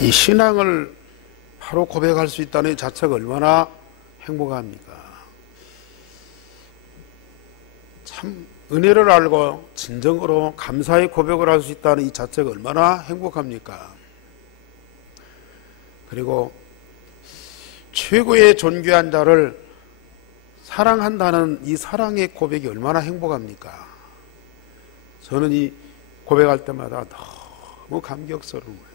이 신앙을 바로 고백할 수 있다는 자체가 얼마나 행복합니까? 참 은혜를 알고 진정으로 감사의 고백을 할 수 있다는 이 자체가 얼마나 행복합니까? 그리고 최고의 존귀한 자를 사랑한다는 이 사랑의 고백이 얼마나 행복합니까? 저는 이 고백할 때마다 너무 감격스러운 거예요.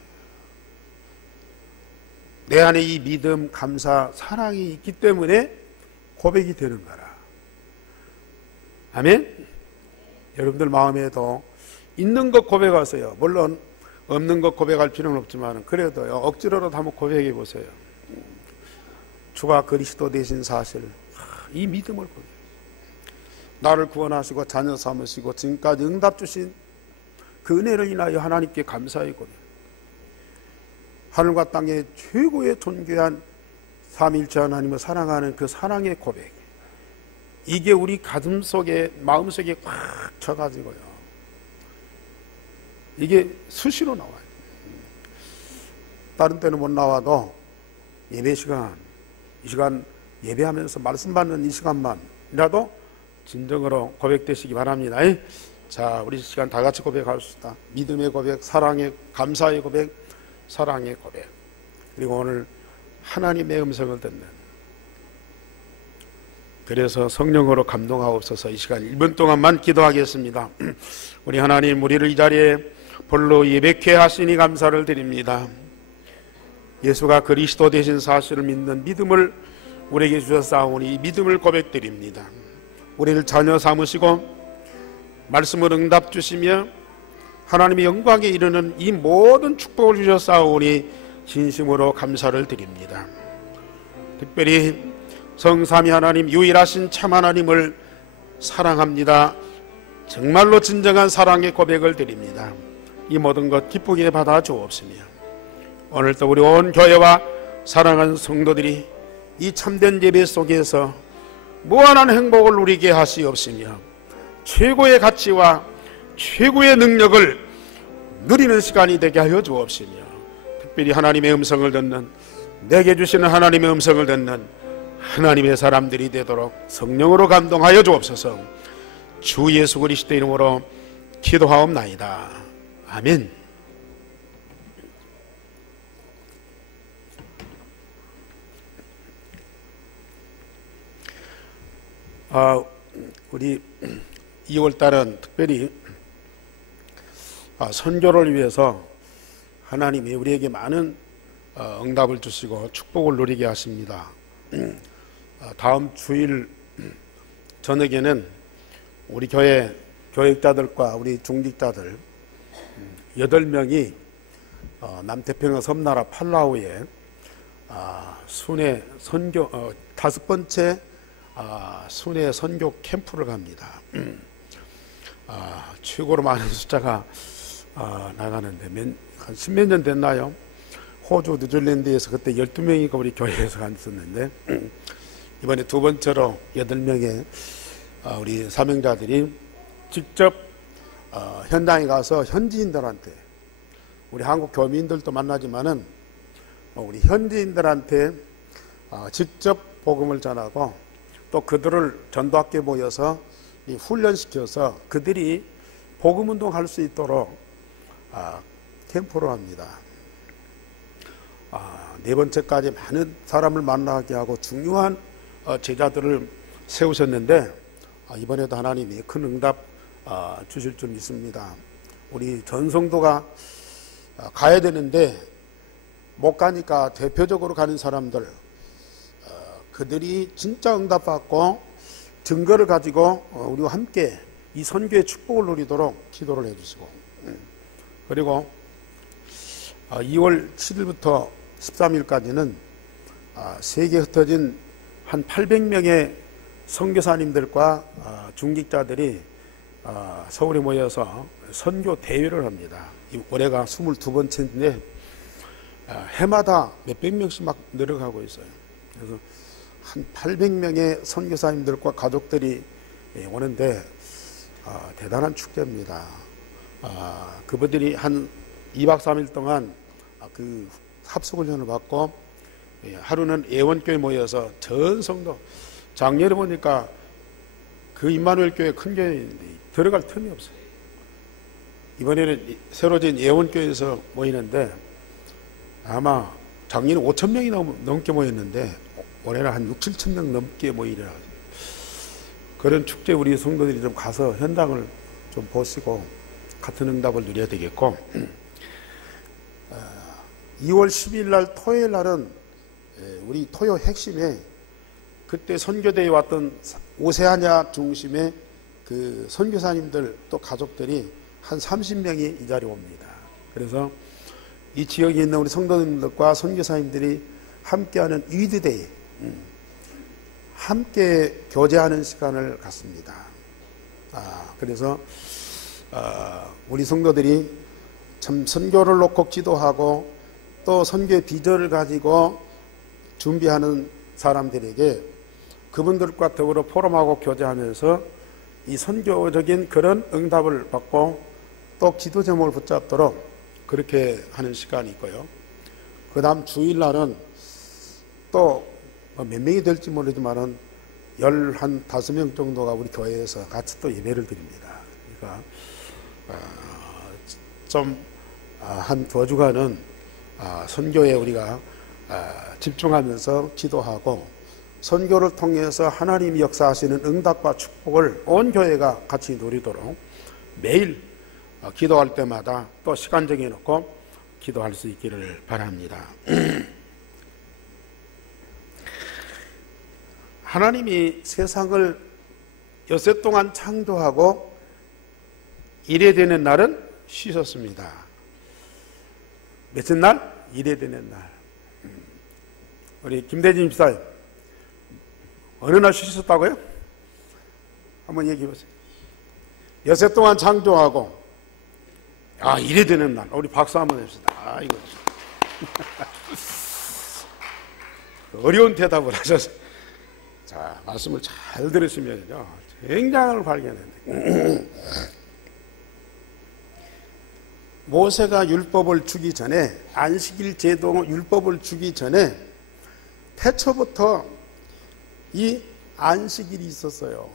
내 안에 이 믿음, 감사, 사랑이 있기 때문에 고백이 되는 거라. 아멘? 여러분들 마음에도 있는 것 고백하세요. 물론 없는 것 고백할 필요는 없지만 그래도요, 억지로라도 한번 고백해 보세요. 주가 그리스도 되신 사실, 이 믿음을 고백해요. 나를 구원하시고 자녀 삼으시고 지금까지 응답 주신 그 은혜를 인하여 하나님께 감사의 고백. 하늘과 땅의 최고의 존귀한 삼위일체 하나님을 사랑하는 그 사랑의 고백, 이게 우리 가슴속에, 마음속에 꽉 쳐가지고요, 이게 수시로 나와요. 다른 때는 못 나와도 예배 시간, 이 시간 예배하면서 말씀 받는 이 시간만이라도 진정으로 고백되시기 바랍니다. 자, 우리 시간 다 같이 고백합시다. 믿음의 고백, 사랑의, 감사의 고백, 사랑의 고백. 그리고 오늘 하나님의 음성을 듣는, 그래서 성령으로 감동하옵소서. 이 시간 1분 동안만 기도하겠습니다. 우리 하나님, 우리를 이 자리에 볼로 예배케 하시니 감사를 드립니다. 예수가 그리스도 되신 사실을 믿는 믿음을 우리에게 주셨사오니 이 믿음을 고백드립니다. 우리를 자녀 삼으시고 말씀을 응답 주시며 하나님의 영광에 이르는 이 모든 축복을 주셨사오니 진심으로 감사를 드립니다. 특별히 성삼위 하나님, 유일하신 참 하나님을 사랑합니다. 정말로 진정한 사랑의 고백을 드립니다. 이 모든 것 기쁘게 받아 주옵시며 오늘도 우리 온 교회와 사랑하는 성도들이 이 참된 예배 속에서 무한한 행복을 누리게 하시옵시며 최고의 가치와 최고의 능력을 누리는 시간이 되게 하여 주옵시며 특별히 하나님의 음성을 듣는, 내게 주시는 하나님의 음성을 듣는 하나님의 사람들이 되도록 성령으로 감동하여 주옵소서. 주 예수 그리스도 이름으로 기도하옵나이다. 아멘. 우리 2월달은 특별히 선교를 위해서 하나님이 우리에게 많은 응답을 주시고 축복을 누리게 하십니다. 다음 주일 저녁에는 우리 교회 교역자들과 우리 중직자들 8명이 남태평양 섬나라 팔라우에 순회 선교 5번째 순회 선교 캠프를 갑니다. 최고로 많은 숫자가 나가는데 한 10몇 년 됐나요? 호주 뉴질랜드에서 그때 12명이가 우리 교회에서 갔었는데 이번에 두 번째로 8명의 우리 사명자들이 직접 현장에 가서 현지인들한테, 우리 한국 교민들도 만나지만은 우리 현지인들한테 직접 복음을 전하고 또 그들을 전도학교에 모여서 훈련시켜서 그들이 복음운동 할 수 있도록 캠프를 합니다. 4번째까지 많은 사람을 만나게 하고 중요한 제자들을 세우셨는데 이번에도 하나님이 큰 응답 주실 줄 믿습니다. 우리 전성도가 가야 되는데 못 가니까 대표적으로 가는 사람들, 그들이 진짜 응답받고 증거를 가지고 우리와 함께 이 선교의 축복을 누리도록 기도를 해주시고, 그리고 2월 7일부터 13일까지는 세계에 흩어진 한 800명의 선교사님들과 중직자들이 서울에 모여서 선교 대회를 합니다. 올해가 22번째인데 해마다 몇백 명씩 막 늘어가고 있어요. 그래서 한 800명의 선교사님들과 가족들이 오는데 대단한 축제입니다. 그분들이 한 2박 3일 동안 그 합숙훈련을 받고 하루는 예원교회 모여서 전 성도, 작년에 보니까 그 임마누엘 교회 큰 교회인데 들어갈 틈이 없어요. 이번에는 새로 진 예원교회에서 모이는데 아마 작년에 5,000명이 넘게 모였는데 올해는 한 6, 7,000명 넘게 모이리라. 그런 축제 우리 성도들이 좀 가서 현장을 좀 보시고 같은 응답을 누려야 되겠고, 2월 10일 날 토요일 날은 우리 토요 핵심에 그때 선교대에 왔던 오세아냐 중심의 그 선교사님들 또 가족들이 한 30명이 이 자리에 옵니다. 그래서 이 지역에 있는 우리 성도님들과 선교사님들이 함께하는 위드데이, 함께 교제하는 시간을 갖습니다. 그래서 우리 성도들이 참 선교를 놓고 기도하고 또 선교의 비전을 가지고 준비하는 사람들에게 그분들과 더불어 포럼하고 교제하면서 이 선교적인 그런 응답을 받고 또 기도 제목을 붙잡도록 그렇게 하는 시간이 있고요. 그 다음 주일날은 또 몇 명이 될지 모르지만은 15명 정도가 우리 교회에서 같이 또 예배를 드립니다. 그러니까 좀 한 2주간은 선교에 우리가 집중하면서 기도하고 선교를 통해서 하나님이 역사하시는 응답과 축복을 온 교회가 같이 누리도록 매일 기도할 때마다 또 시간 정해놓고 기도할 수 있기를 바랍니다. 하나님이 세상을 엿새 동안 창조하고 일에 되는 날은 쉬셨습니다. 몇째 날? 일에 되는 날. 우리 김대진 집사님, 어느 날 쉬셨다고요? 한번 얘기해 보세요. 엿새 동안 창조하고 일에 되는 날. 우리 박수 한번 해봅시다. 이거 어려운 대답을 하셨어요. 자, 말씀을 잘 들으시면요, 굉장을 발견했는데, 모세가 율법을 주기 전에, 안식일 제도 율법을 주기 전에 태초부터 이 안식일이 있었어요.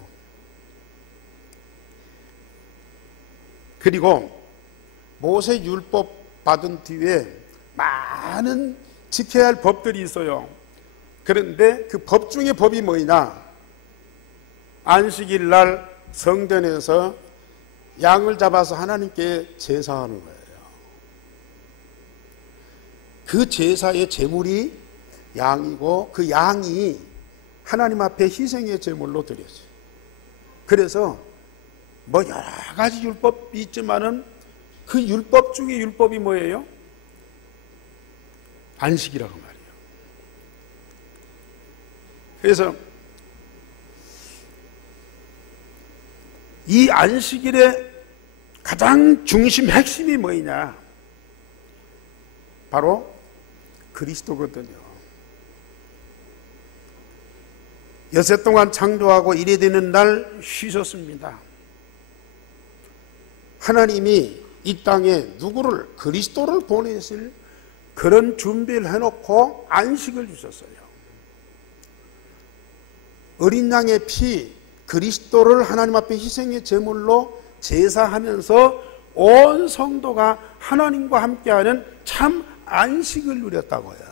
그리고 모세 율법 받은 뒤에 많은 지켜야 할 법들이 있어요. 그런데 그 법 중에 법이 뭐냐? 안식일 날 성전에서 양을 잡아서 하나님께 제사하는 거예요. 그 제사의 제물이 양이고 그 양이 하나님 앞에 희생의 제물로 드려져요. 그래서 뭐 여러 가지 율법이 있지만은 그 율법 중에 율법이 뭐예요? 안식이라고 말이에요. 그래서 이 안식일의 가장 중심 핵심이 뭐냐? 바로 그리스도거든요. 엿새 동안 창조하고 일에 되는 날 쉬셨습니다. 하나님이 이 땅에 누구를, 그리스도를 보내실 그런 준비를 해놓고 안식을 주셨어요. 어린 양의 피, 그리스도를 하나님 앞에 희생의 제물로 제사하면서 온 성도가 하나님과 함께하는 참 안식을 누렸다고요.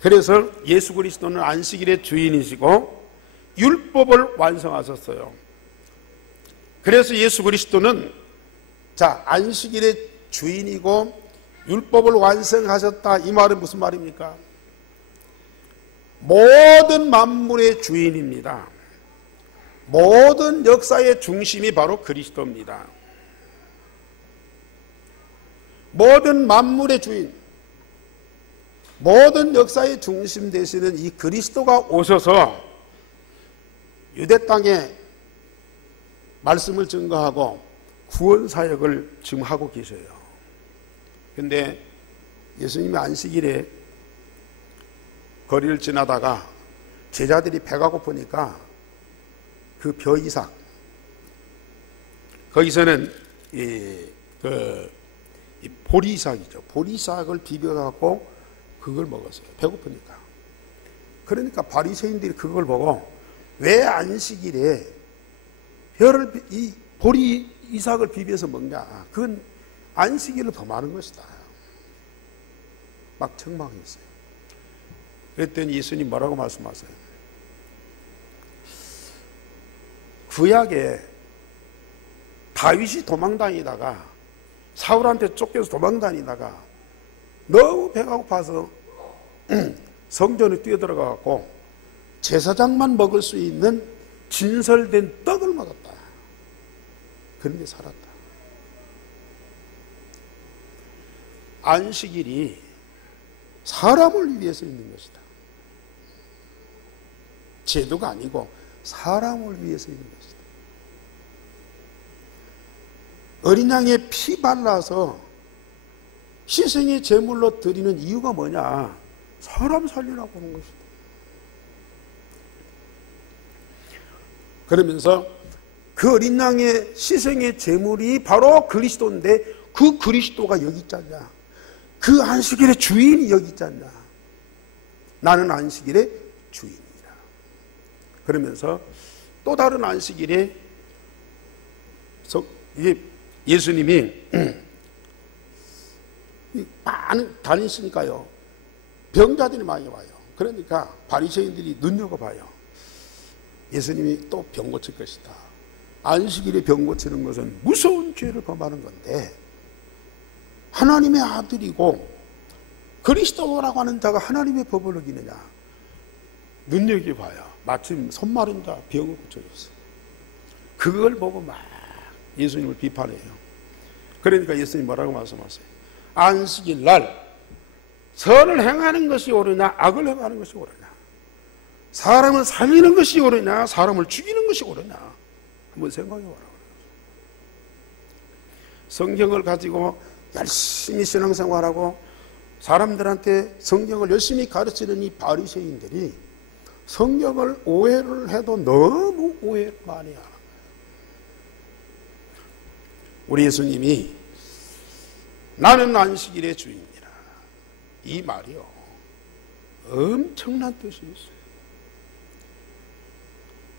그래서 예수 그리스도는 안식일의 주인이시고 율법을 완성하셨어요. 그래서 예수 그리스도는 안식일의 주인이고 율법을 완성하셨다, 이 말은 무슨 말입니까? 모든 만물의 주인입니다. 모든 역사의 중심이 바로 그리스도입니다. 모든 만물의 주인, 모든 역사의 중심 되시는 이 그리스도가 오셔서 유대 땅에 말씀을 증거하고 구원 사역을 지금 하고 계셔요. 그런데 예수님이 안식일에 거리를 지나다가 제자들이 배가 고프니까 그 벼 이삭, 거기서는 보리싹이죠. 보리싹을 비벼갖고 그걸 먹었어요. 배고프니까. 그러니까 바리새인들이 그걸 보고 왜 안식일에 이 보리 이삭을 비벼서 먹냐? 그건 안식일을 범하는 것이다. 막 책망했어요. 그랬더니 예수님 뭐라고 말씀하세요? 구약에 다윗이 도망다니다가 사울한테 쫓겨서 도망다니다가 너무 배가 고파서 성전에 뛰어들어가고 제사장만 먹을 수 있는 진설된 떡을 먹었다. 그런데 살았다. 안식일이 사람을 위해서 있는 것이다. 제도가 아니고 사람을 위해서 있는 것이다. 어린 양의 피 발라서 희생의 제물로 드리는 이유가 뭐냐? 사람 살리라고 하는 것이다. 그러면서 그 어린 양의 희생의 제물이 바로 그리스도인데 그 그리스도가 여기 있지 않냐? 그 안식일의 주인이 여기 있지 않냐? 나는 안식일의 주인이라. 그러면서 또 다른 안식일에 예수님이 많은 다니시니까요. 병자들이 많이 와요. 그러니까 바리새인들이 눈여겨봐요. 예수님이 또 병 고칠 것이다. 안식일에 병 고치는 것은 무서운 죄를 범하는 건데 하나님의 아들이고 그리스도라고 하는 자가 하나님의 법을 어기느냐. 눈여겨봐요. 마침 손 마른 자 병을 고쳐줬어요. 그걸 보고 막 예수님을 비판해요. 그러니까 예수님 뭐라고 말씀하세요? 안식일 날 선을 행하는 것이 옳으냐 악을 행하는 것이 옳으냐, 사람을 살리는 것이 옳으냐 사람을 죽이는 것이 옳으냐, 한번 생각해 보라고. 성경을 가지고 열심히 신앙생활하고 사람들한테 성경을 열심히 가르치는 이 바리새인들이 성경을 오해를 해도 너무 오해를 많이 하는 거예요. 우리 예수님이 나는 안식일의 주인이라 이 말이요 엄청난 뜻이 있어요.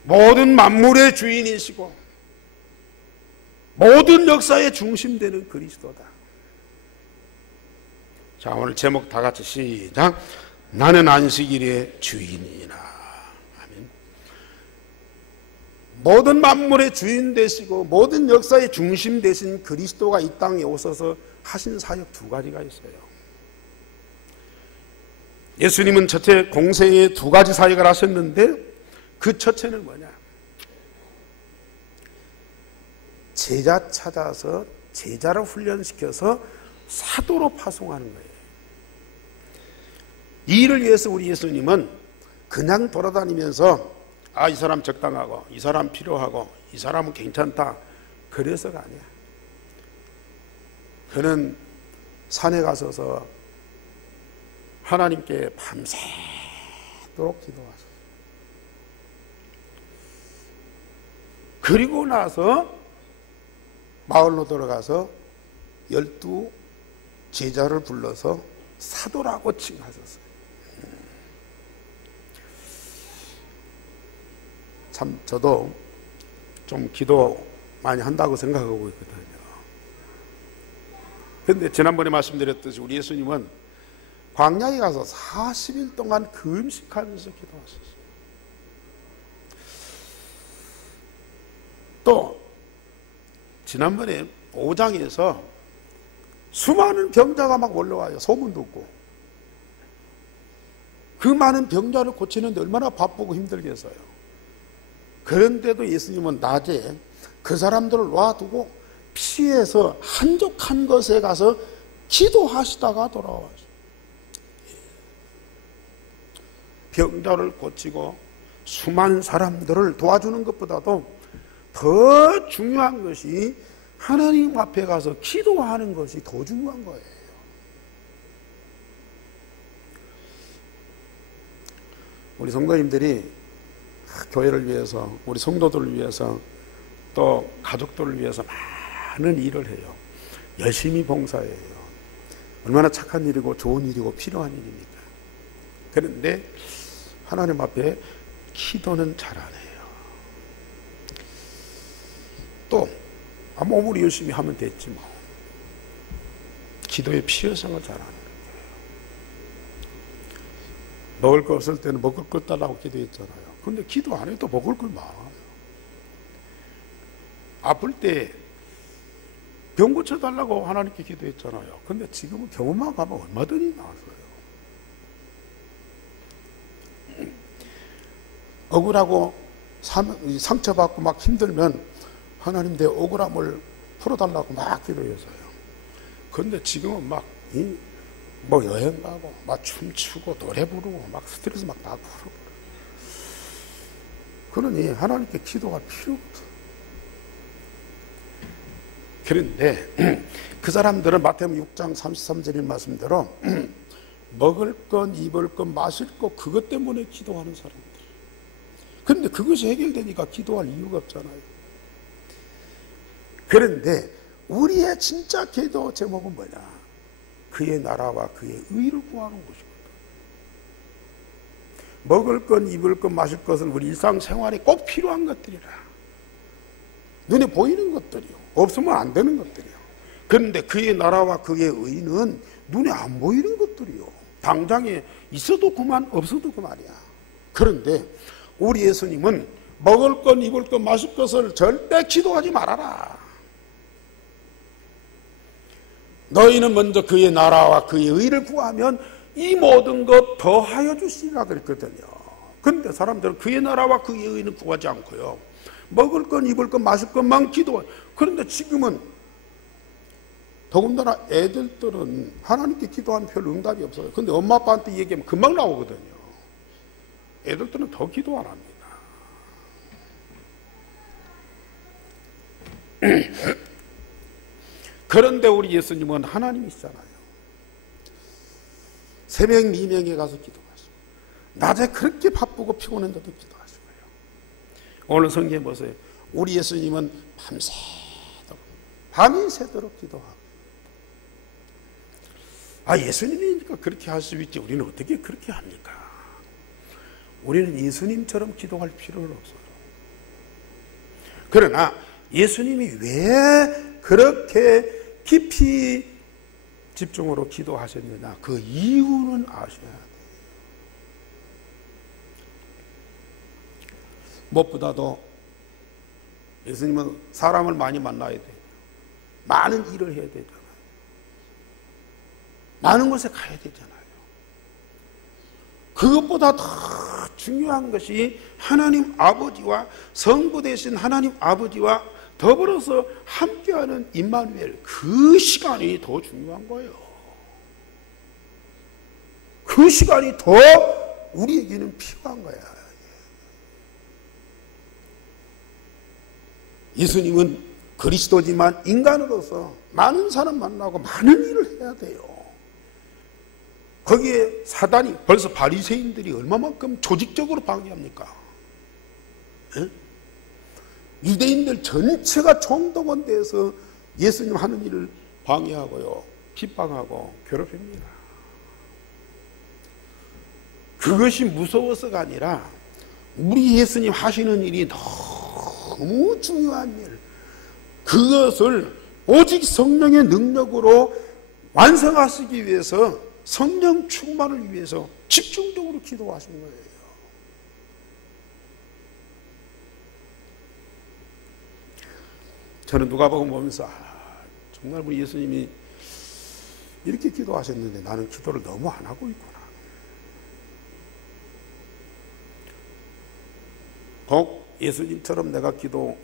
모든 만물의 주인이시고 모든 역사의 중심 되는 그리스도다. 자, 오늘 제목 다 같이 시작. 나는 안식일의 주인이라. 아멘. 모든 만물의 주인 되시고 모든 역사의 중심 되신 그리스도가 이 땅에 오셔서 하신 사역 두 가지가 있어요. 예수님은 첫째 공생에 두 가지 사역을 하셨는데 그 첫째는 뭐냐? 제자 찾아서 제자를 훈련시켜서 사도로 파송하는 거예요. 이 일을 위해서 우리 예수님은 그냥 돌아다니면서 이 사람 적당하고 이 사람 필요하고 이 사람은 괜찮다 그래서가 아니야. 그는 산에 가서서 하나님께 밤새도록 기도하셨어요. 그리고 나서 마을로 들어가서 12 제자를 불러서 사도라고 칭하셨어요. 참 저도 좀 기도 많이 한다고 생각하고 있거든요. 그런데 지난번에 말씀드렸듯이 우리 예수님은 광야에 가서 40일 동안 금식하면서 기도하셨어요. 또 지난번에 5장에서 수많은 병자가 막 올라와요. 소문 듣고. 그 많은 병자를 고치는데 얼마나 바쁘고 힘들겠어요. 그런데도 예수님은 낮에 그 사람들을 놔두고 피해서 한적한 곳에 가서 기도하시다가 돌아와요. 병자를 고치고 수많은 사람들을 도와주는 것보다도 더 중요한 것이 하나님 앞에 가서 기도하는 것이 더 중요한 거예요. 우리 성도님들이 교회를 위해서, 우리 성도들을 위해서, 또 가족들을 위해서 많은 일을 해요. 열심히 봉사해요. 얼마나 착한 일이고 좋은 일이고 필요한 일입니까? 그런데 하나님 앞에 기도는 잘 안 해요. 또 몸으로 열심히 하면 됐지 뭐. 기도의 필요성을 잘 안 하는 거예요. 먹을 거 없을 때는 먹을 걸 달라고 기도했잖아요. 근데 기도 안 해도 먹을 걸 많아요. 아플 때 병 고쳐달라고 하나님께 기도했잖아요. 근데 지금은 병원만 가면 얼마든지 나왔어요. 억울하고 상처받고 막 힘들면 하나님 내 억울함을 풀어달라고 막 기도했어요. 근데 지금은 막 여행 가고 막 춤추고 노래 부르고 막 스트레스 막 풀어버려요. 그러니 하나님께 기도할 필요가 없어요. 그런데 그 사람들은 마태복음 6장 33절의 말씀대로 먹을 것, 입을 것, 마실 것 그것 때문에 기도하는 사람들. 그런데 그것이 해결되니까 기도할 이유가 없잖아요. 그런데 우리의 진짜 기도 제목은 뭐냐? 그의 나라와 그의 의를 구하는 것이거든. 먹을 것, 입을 것, 마실 것은 우리 일상생활에 꼭 필요한 것들이라. 눈에 보이는 것들이요. 없으면 안 되는 것들이요. 그런데 그의 나라와 그의 의는 눈에 안 보이는 것들이요. 당장에 있어도 그만 없어도 그만이야. 그런데 우리 예수님은 먹을 것, 입을 것, 마실 것을 절대 기도하지 말아라. 너희는 먼저 그의 나라와 그의 의를 구하면 이 모든 것 더하여 주시리라 그랬거든요. 그런데 사람들은 그의 나라와 그의 의는 구하지 않고요. 먹을 것, 입을 것, 마실 것만 기도해요. 그런데 지금은 더군다나 애들들은 하나님께 기도하면 별 응답이 없어요. 근데 엄마 아빠한테 얘기하면 금방 나오거든요. 애들들은 더 기도 안 합니다. 그런데 우리 예수님은 하나님이시잖아요. 새벽 미명에 가서 기도하시고 낮에 그렇게 바쁘고 피곤한데도 기도하시고요. 오늘 성경에 보세요. 우리 예수님은 밤이 새도록 기도하고. 예수님이니까 그렇게 할 수 있지 우리는 어떻게 그렇게 합니까? 우리는 예수님처럼 기도할 필요는 없어요. 그러나 예수님이 왜 그렇게 깊이 집중으로 기도하셨느냐, 그 이유는 아셔야 돼요. 무엇보다도 예수님은 사람을 많이 만나야 돼요. 많은 일을 해야 되잖아요. 많은 곳에 가야 되잖아요. 그것보다 더 중요한 것이 하나님 아버지와 성부 되신 하나님 아버지와 더불어서 함께하는 임마누엘, 그 시간이 더 중요한 거예요. 그 시간이 더 우리에게는 필요한 거야. 예수님은 그리스도지만 인간으로서 많은 사람 만나고 많은 일을 해야 돼요. 거기에 사단이, 벌써 바리새인들이 얼마만큼 조직적으로 방해합니까? 에? 유대인들 전체가 총동원돼서 예수님 하는 일을 방해하고요, 핍박하고 괴롭힙니다. 그것이 무서워서가 아니라 우리 예수님 하시는 일이 너무 중요한 일, 그것을 오직 성령의 능력으로 완성하시기 위해서, 성령 충만을 위해서 집중적으로 기도하신 거예요. 저는 누가복음 보면서 정말 우리 예수님이 이렇게 기도하셨는데 나는 기도를 너무 안 하고 있구나. 꼭 예수님처럼 내가 기도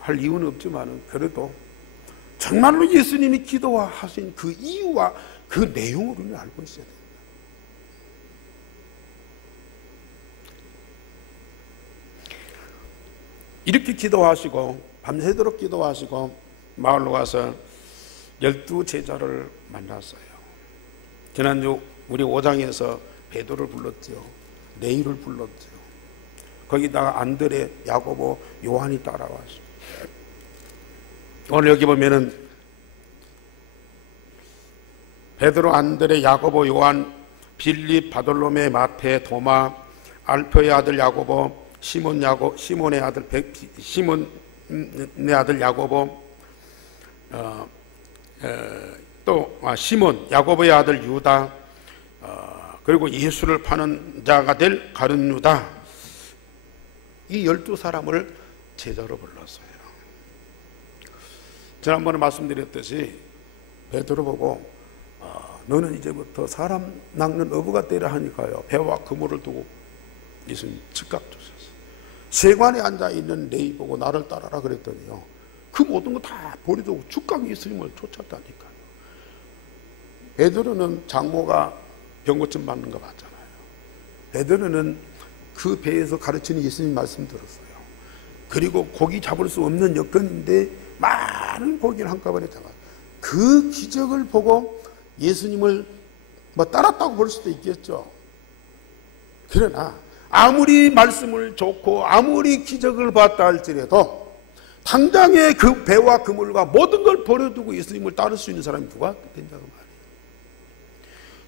할 이유는 없지만 그래도 정말로 예수님이 기도하신 그 이유와 그 내용을 우리는 알고 있어야 됩니다. 이렇게 기도하시고 밤새도록 기도하시고 마을로 가서 12제자를 만났어요. 지난주 우리 5장에서 베드로를 불렀죠. 네이를 불렀죠. 거기다가 안드레, 야고보, 요한이 따라왔어요. 오늘 여기 보면은 베드로, 안드레, 야고보, 요한, 빌립, 바돌로메, 마태, 도마, 알표의 아들 야고보, 시몬의 아들 야고보, 또 시몬, 야고보의 아들 유다, 그리고 예수를 파는 자가 될 가룟 유다, 이 12사람을 제자로 불렀어요. 지난번에 말씀드렸듯이 베드로 보고 너는 이제부터 사람 낚는 어부가 되라 하니까요, 배와 그물을 두고 예수님 즉각 쫓았어요. 세관에 앉아있는 레위 보고 나를 따라라 그랬더니요, 그 모든 거 다 버리고 즉각 예수님을 쫓았다니까요. 베드로는 장모가 병고침 맞는 거 봤잖아요. 베드로는 그 배에서 가르치는 예수님 말씀 들었어요. 그리고 고기 잡을 수 없는 여건인데 많은 고기를 한꺼번에 잡아요. 그 기적을 보고 예수님을 따랐다고 볼 수도 있겠죠. 그러나 아무리 말씀을 좋고 아무리 기적을 봤다 할지라도 당장에 그 배와 그물과 모든 걸 버려두고 예수님을 따를 수 있는 사람이 누가 된다고 말이에요.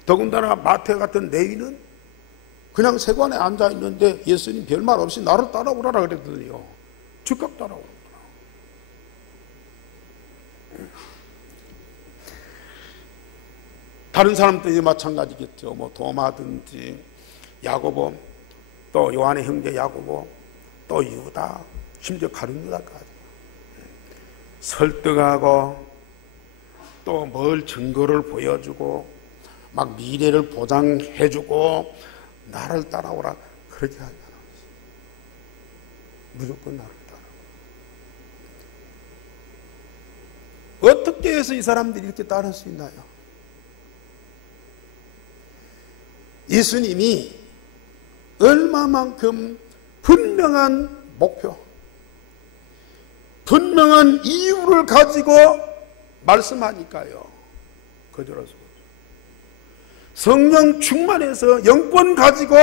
더군다나 마태 같은 레위는 그냥 세관에 앉아있는데 예수님 별말 없이 나를 따라오라라 그랬더니요, 즉각 따라오는구나. 다른 사람들이 마찬가지겠죠. 도마든지 야고보, 또 요한의 형제 야고보, 또 유다, 심지어 가룟 유다까지 설득하고 또 뭘 증거를 보여주고 막 미래를 보장해주고 나를 따라오라 그렇게 하지 않았어요. 무조건 나를 따라오라. 어떻게 해서 이 사람들이 이렇게 따를 수 있나요? 예수님이 얼마만큼 분명한 목표, 분명한 이유를 가지고 말씀하니까요, 거절할 수가 없어요. 성령 충만해서 영권 가지고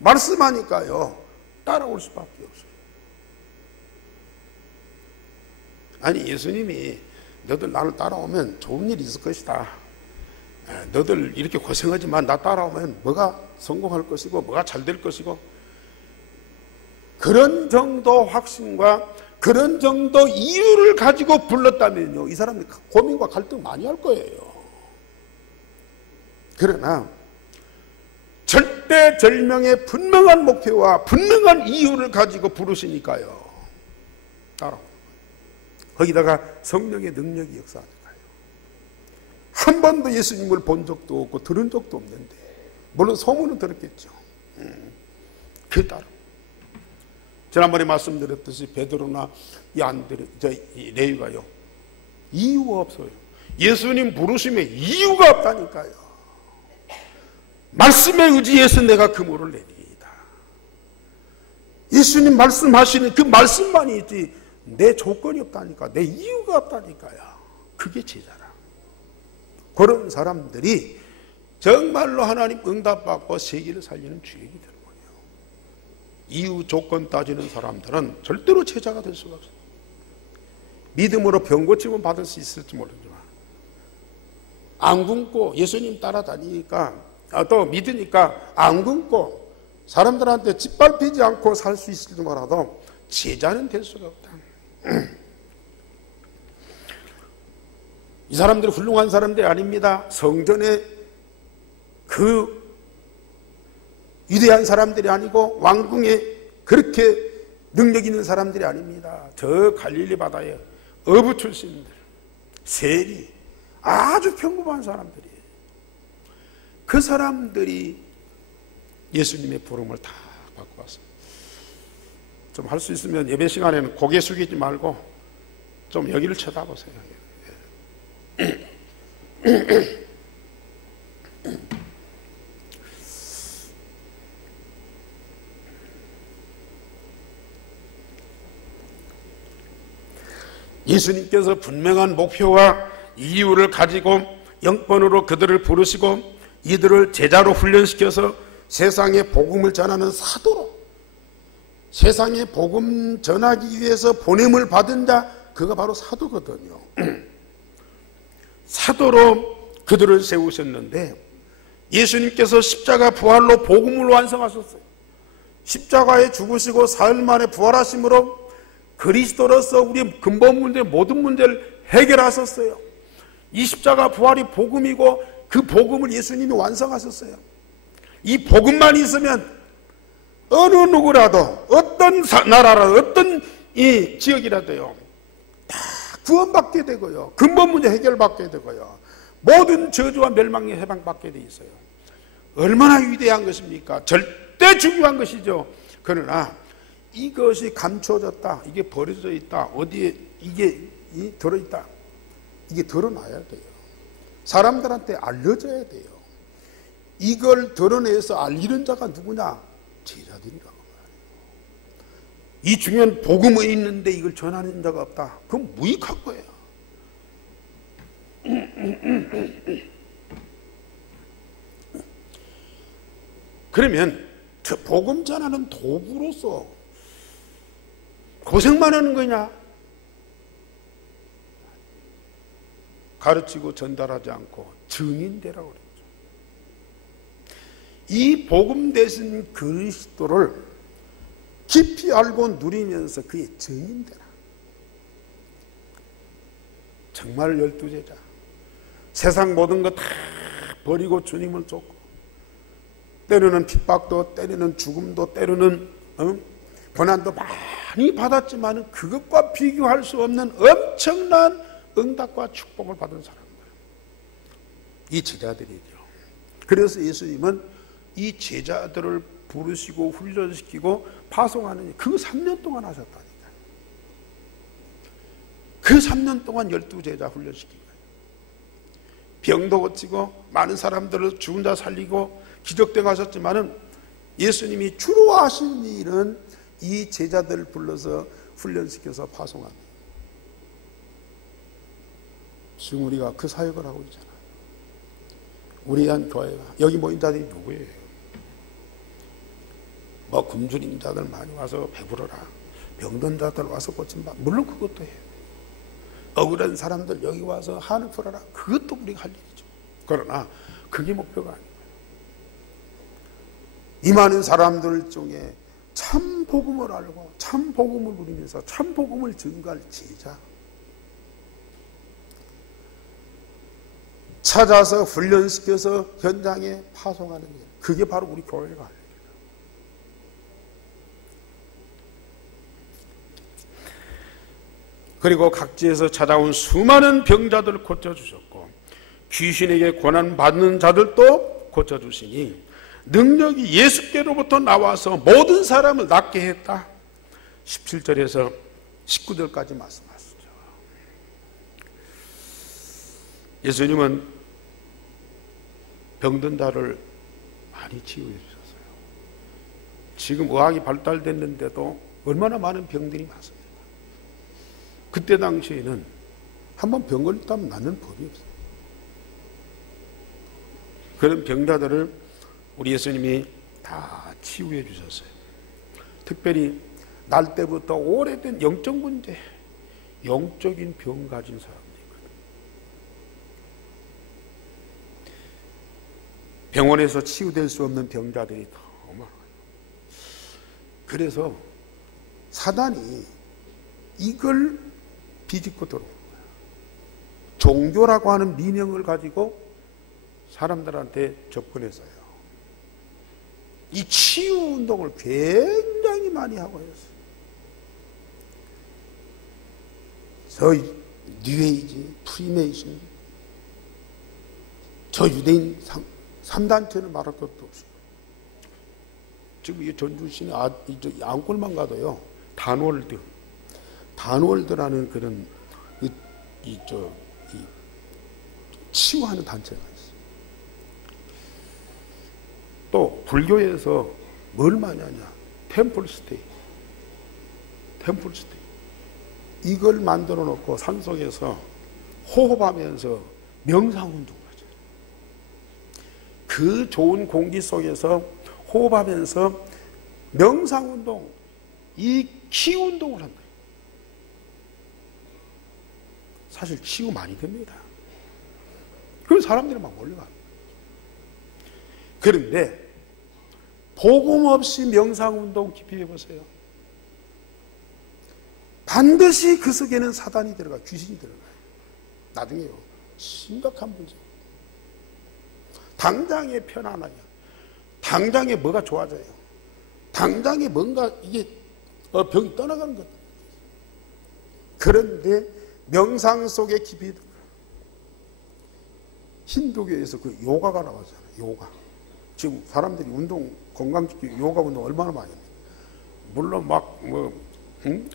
말씀하니까요, 따라올 수밖에 없어요. 아니, 예수님이 너들 나를 따라오면 좋은 일이 있을 것이다, 너들 이렇게 고생하지만 나 따라오면 뭐가 성공할 것이고 뭐가 잘 될 것이고, 그런 정도 확신과 그런 정도 이유를 가지고 불렀다면요, 이 사람들이 고민과 갈등 많이 할 거예요. 그러나 절대절명의 분명한 목표와 분명한 이유를 가지고 부르시니까요, 따라옵니다. 거기다가 성령의 능력이 역사하니까요. 한 번도 예수님을 본 적도 없고 들은 적도 없는데, 물론 소문은 들었겠죠. 그 따라 지난번에 말씀드렸듯이 베드로나 이 레위가요, 이유가 없어요. 예수님 부르심에 이유가 없다니까요. 말씀에 의지해서 내가 그물을 내리이다. 예수님 말씀하시는 그 말씀만이 있지 내 조건이 없다니까, 내 이유가 없다니까요. 그게 제자라. 그런 사람들이 정말로 하나님 응답받고 세계를 살리는 주역이 되는 거예요. 이유 조건 따지는 사람들은 절대로 제자가 될 수가 없어요. 믿음으로 병고침은 받을 수 있을지 모르지만 안 굶고 예수님 따라다니니까 또 믿으니까 안 굶고 사람들한테 짓밟히지 않고 살 수 있을지 몰라도 제자는 될 수가 없다. 이 사람들이 훌륭한 사람들이 아닙니다. 성전에 그 위대한 사람들이 아니고 왕궁에 그렇게 능력 있는 사람들이 아닙니다. 저 갈릴리 바다에 어부 출신들, 세리, 아주 평범한 사람들이에요. 그 사람들이 예수님의 부름을 다 받고 왔어요. 좀 할 수 있으면 예배 시간에는 고개 숙이지 말고 좀 여기를 쳐다보세요. 예수님께서 분명한 목표와 이유를 가지고 영권으로 그들을 부르시고 이들을 제자로 훈련시켜서 세상에 복음을 전하는 사도로, 세상에 복음 전하기 위해서 보냄을 받은 자, 그가 바로 사도거든요. 사도로 그들을 세우셨는데 예수님께서 십자가 부활로 복음을 완성하셨어요. 십자가에 죽으시고 사흘 만에 부활하심으로 그리스도로서 우리의 근본 문제, 모든 문제를 해결하셨어요. 이 십자가 부활이 복음이고 그 복음을 예수님이 완성하셨어요. 이 복음만 있으면 어느 누구라도, 어떤 나라라도, 어떤 이 지역이라도요, 다 구원받게 되고요, 근본 문제 해결받게 되고요, 모든 저주와 멸망에 해방받게 돼 있어요. 얼마나 위대한 것입니까? 절대 중요한 것이죠. 그러나 이것이 감춰졌다, 이게 버려져 있다, 어디에 이게 들어있다, 이게 드러나야 돼요. 사람들한테 알려져야 돼요. 이걸 드러내서 알리는 자가 누구냐? 제자들이라고 말해요. 이 중요한 복음이 있는데 이걸 전하는 자가 없다. 그건 무익한 거예요. 그러면 저 복음 전하는 도구로서 고생만 하는 거냐? 가르치고 전달하지 않고 증인되라고 그랬죠. 이 복음 대신 그리스도를 깊이 알고 누리면서 그의 증인되라. 정말 12제자. 세상 모든 거 다 버리고 주님을 쫓고, 때로는 핍박도, 때로는 죽음도, 때로는 고난도 많이 받았지만 그것과 비교할 수 없는 엄청난 응답과 축복을 받은 사람들, 이 제자들이죠. 그래서 예수님은 이 제자들을 부르시고 훈련시키고 파송하는 그 3년 동안 하셨다니까요. 그 3년 동안 12제자 훈련시킨 거예요. 병도 고치고 많은 사람들을 죽은 자 살리고 기적도 하셨지만은 예수님이 주로 하신 일은 이 제자들을 불러서 훈련시켜서 파송합니다. 지금 우리가 그 사역을 하고 있잖아요. 우리 한 교회가, 여기 모인 자들이 누구예요? 뭐 굶주린 자들 많이 와서 배부르라, 병든 자들 와서 고침바, 물론 그것도 해요. 억울한 사람들 여기 와서 한을 풀어라, 그것도 우리가 할 일이죠. 그러나 그게 목표가 아니에요. 이 많은 사람들 중에 참 복음을 알고 참 복음을 누리면서 참 복음을 증거할 제자, 찾아서 훈련시켜서 현장에 파송하는 일, 그게 바로 우리 교회가 할 일이에요. 그리고 각지에서 찾아온 수많은 병자들을 고쳐주셨고 귀신에게 고난받는 자들도 고쳐주시니 능력이 예수께로부터 나와서 모든 사람을 낫게 했다. 17절에서 19절까지 말씀하시죠. 예수님은 병든 자를 많이 치유해 주셨어요. 지금 의학이 발달됐는데도 얼마나 많은 병들이 많습니다. 그때 당시에는 한번 병 걸렸다면 낫는 법이 없어요. 그런 병자들을 우리 예수님이 다 치유해 주셨어요. 특별히 날 때부터 오래된 영적 문제, 영적인 병 가진 사람들이거든요. 병원에서 치유될 수 없는 병자들이 더 많아요. 그래서 사단이 이걸 비집고 들어오는 거예요. 종교라고 하는 미명을 가지고 사람들한테 접근했어요. 이 치유 운동을 굉장히 많이 하고 있어요. 저 뉴에이지, 프리메이션, 저 유대인 3단체를 말할 것도 없어요. 지금 이 전주시내 양골만 가도요, 단월드라는 그런 치유하는 단체가 있어요. 또 불교에서 뭘 많이 하냐? 템플스테이. 이걸 만들어 놓고 산속에서 호흡하면서 명상운동을 하죠. 그 좋은 공기 속에서 호흡하면서 명상운동, 이 치유운동을 한다. 사실 치유 많이 됩니다. 그럼 사람들이 막 몰려가는 거예요. 그런데 복음 없이 명상운동 깊이 해보세요. 반드시 그 속에는 사단이 들어가, 귀신이 들어가요. 나중에요, 심각한 문제. 당장에 편안하게, 당장에 뭐가 좋아져요. 당장에 뭔가 이게 병이 떠나가는 것. 그런데 명상 속에 깊이 들어가. 힌두교에서 그 요가가 나왔잖아요. 요가. 지금 사람들이 운동, 건강지키 요가 운동 얼마나 많이 합니까? 물론 막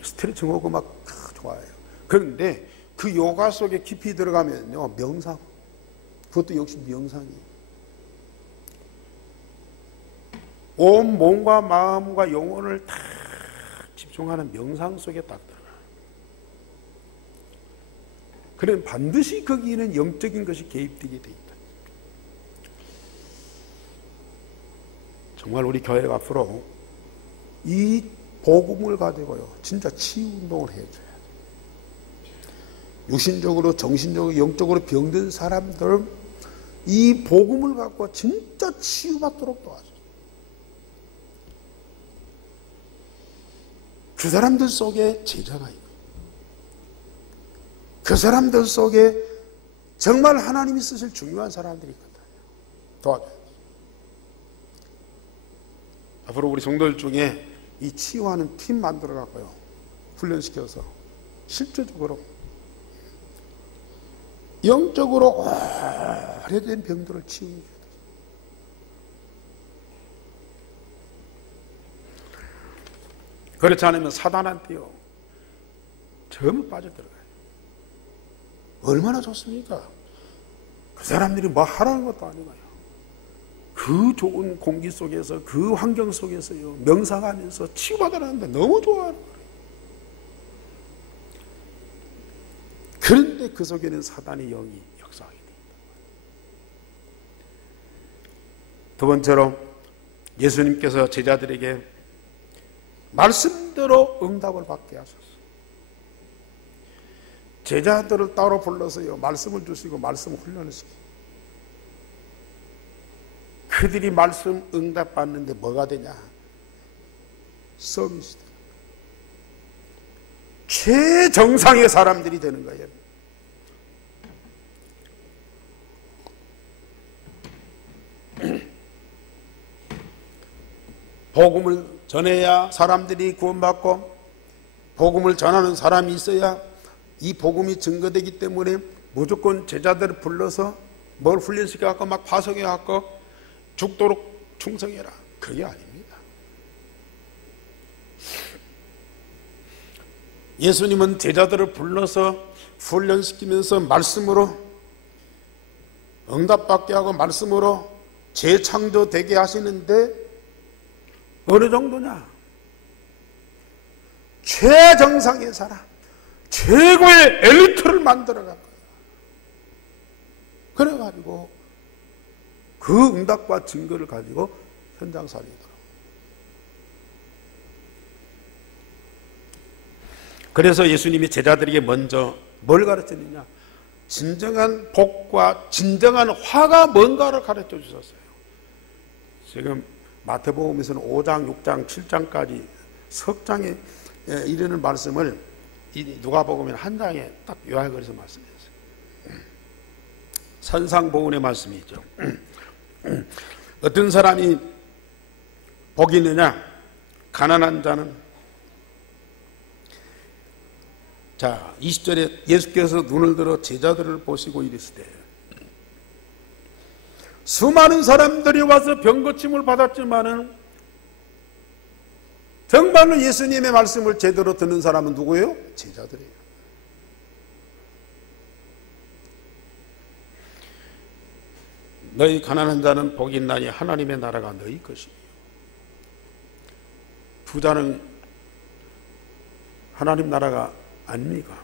스트레칭 하고 막 좋아해요. 그런데 그 요가 속에 깊이 들어가면요, 명상. 그것도 역시 명상이에요. 온 몸과 마음과 영혼을 다 집중하는 명상 속에 딱 들어가요. 그럼 반드시 거기에는 영적인 것이 개입되게 돼 있다. 정말 우리 교회가 앞으로 이 복음을 가지고요, 진짜 치유 운동을 해줘야 돼요. 육신적으로, 정신적으로, 영적으로 병든 사람들 이 복음을 갖고 진짜 치유받도록 도와줘요. 그 사람들 속에 제자가 있고, 그 사람들 속에 정말 하나님이 쓰실 중요한 사람들이 있거든요. 도와줘요. 앞으로 우리 성도들 중에 이 치유하는 팀 만들어 갖고요, 훈련시켜서 실제적으로 영적으로 오래된 병들을 치유해 줘야 돼요. 그렇지 않으면 사단한테요, 전부 빠져들어가요. 얼마나 좋습니까? 그 사람들이 뭐 하라는 것도 아니고요, 그 좋은 공기 속에서, 그 환경 속에서요, 명상하면서 치유받으라는데 너무 좋아하는 거예요. 그런데 그 속에는 사단의 영이 역사하게 됩니다. 두 번째로, 예수님께서 제자들에게 말씀대로 응답을 받게 하셨어요. 제자들을 따로 불러서요, 말씀을 주시고 말씀 훈련을 시키고, 그들이 말씀 응답 받는데 뭐가 되냐? 서비스. 최정상의 사람들이 되는 거예요. 복음을 전해야 사람들이 구원받고, 복음을 전하는 사람이 있어야 이 복음이 증거되기 때문에 무조건 제자들을 불러서 뭘 훈련시켜갖고 막 파송해갖고 죽도록 충성해라, 그게 아닙니다. 예수님은 제자들을 불러서 훈련시키면서 말씀으로 응답받게 하고 말씀으로 재창조되게 하시는데 어느 정도냐? 최정상의 사람, 최고의 엘리트를 만들어간 거예요. 그래가지고 그 응답과 증거를 가지고 현장 살리더라고요. 그래서 예수님이 제자들에게 먼저 뭘 가르쳤느냐? 진정한 복과 진정한 화가 뭔가를 가르쳐 주셨어요. 지금 마태복음에서는 5장, 6장, 7장까지 석 장에 이르는 말씀을 누가복음에는 한 장에 딱 요약해서 말씀했어요. 선상보훈의 말씀이죠. 어떤 사람이 복이 있느냐? 가난한 자는. 자, 20절에 예수께서 눈을 들어 제자들을 보시고 이르시되, 수많은 사람들이 와서 병고침을 받았지만은 정말로 예수님의 말씀을 제대로 듣는 사람은 누구예요? 제자들이에요. 너희 가난한 자는 복이 있나니 하나님의 나라가 너희 것이며, 부자는 하나님 나라가 아닙니까?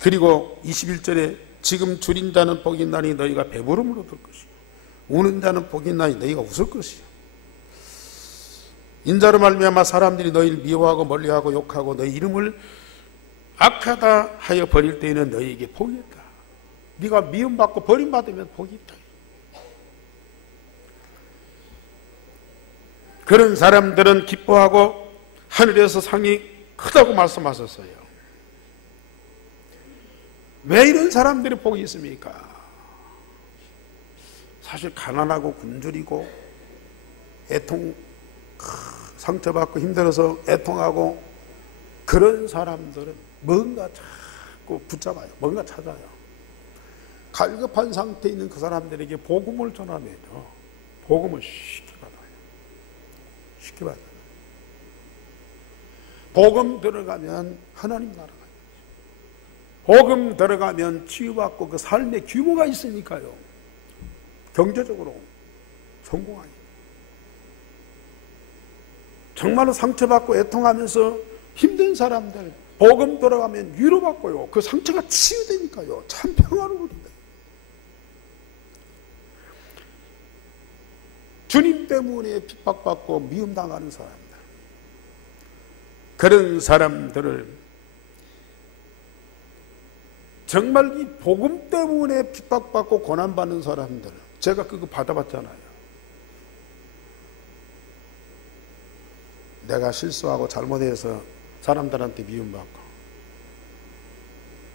그리고 21절에 지금 줄인 자는 복이 있나니 너희가 배부름으로 들 것이요, 우는 자는 복이 있나니 너희가 웃을 것이요, 인자로 말미암아 사람들이 너희를 미워하고 멀리하고 욕하고 너희 이름을 악하다 하여 버릴 때에는 너희에게 복이 있다. 네가 미움받고 버림받으면 복이 있다. 그런 사람들은 기뻐하고 하늘에서 상이 크다고 말씀하셨어요. 왜 이런 사람들이 복이 있습니까? 사실 가난하고 굶주리고 상처받고 힘들어서 애통하고 그런 사람들은 뭔가 자꾸 붙잡아요. 뭔가 찾아요. 갈급한 상태에 있는 그 사람들에게 복음을 전하면요, 복음을 쉽게 받아요. 쉽게 받아요. 복음 들어가면 하나님 나라가 있어요. 복음 들어가면 치유받고 그 삶의 규모가 있으니까요, 경제적으로 성공하니까. 정말로 상처받고 애통하면서 힘든 사람들 복음 들어가면 위로받고요, 그 상처가 치유되니까요, 참 평화로워집니다. 주님 때문에 핍박받고 미움당하는 사람들, 그런 사람들을 정말 이 복음 때문에 핍박받고 고난받는 사람들, 제가 그거 받아봤잖아요. 내가 실수하고 잘못해서 사람들한테 미움받고,